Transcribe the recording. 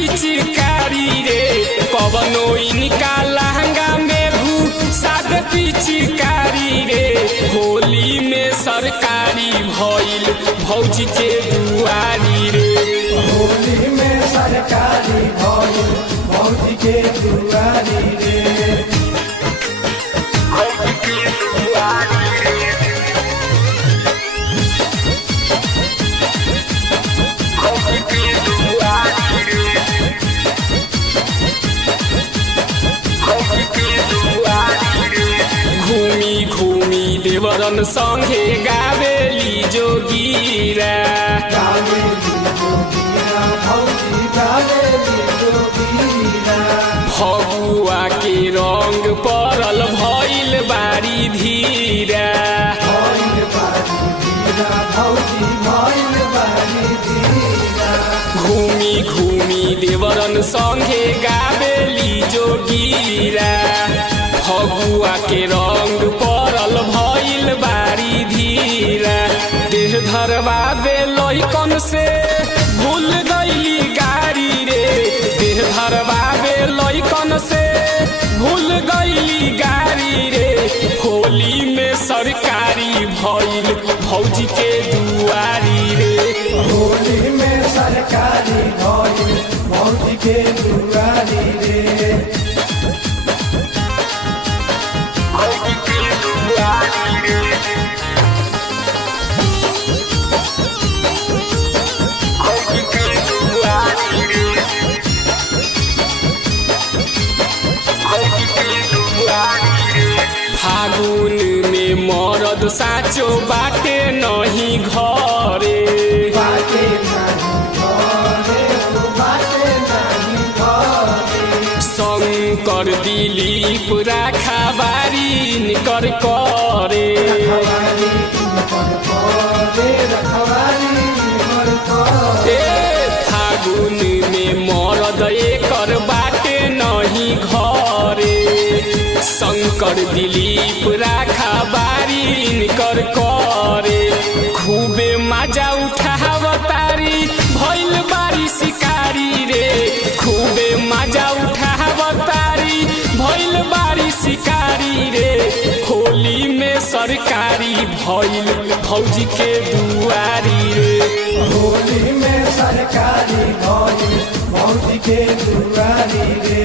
पिचकारी रे कवनो इनका लहंगा में घुसाद पिचकारी रे होली में सरकारी भइल भौजी के दुआरी रे होली में सरकारी भइल भौजी के दुआरी रे घूमी घूमी देवरन संगे गावेली जोगीरा फगुआ के रंग परल भइल बारी धीरा घूमी घूमी देवरन संगे गावेली जोगीरा फगुआ के रंग परल भइल बारी धीरा देह धरवा दे लइकन से भूल गइली गारी रे देह धरवा दे लइकन से भूल गइली गारी रे होली में सरकारी भइल भौजी के दुआरी रे होली में सरकारी भइल भौजी के दुआरी रे फागुन में मरद साचो बाटे नहीं घरे शंकर दिलीप राखाबारी निकर करे फागुन में मरद एकर बाटे नहीं घरे शंकर दिलीप राखाबारी निकर करे खूबे मजा उठावतारी भइल बारी शिकारी रे खूबे मजा उठावतारी भइल बारी शिकारी रे होली में सरकारी भइल भौजी के दुआरी रे होली में सरकारी भइल भौजी के दुआरी रे।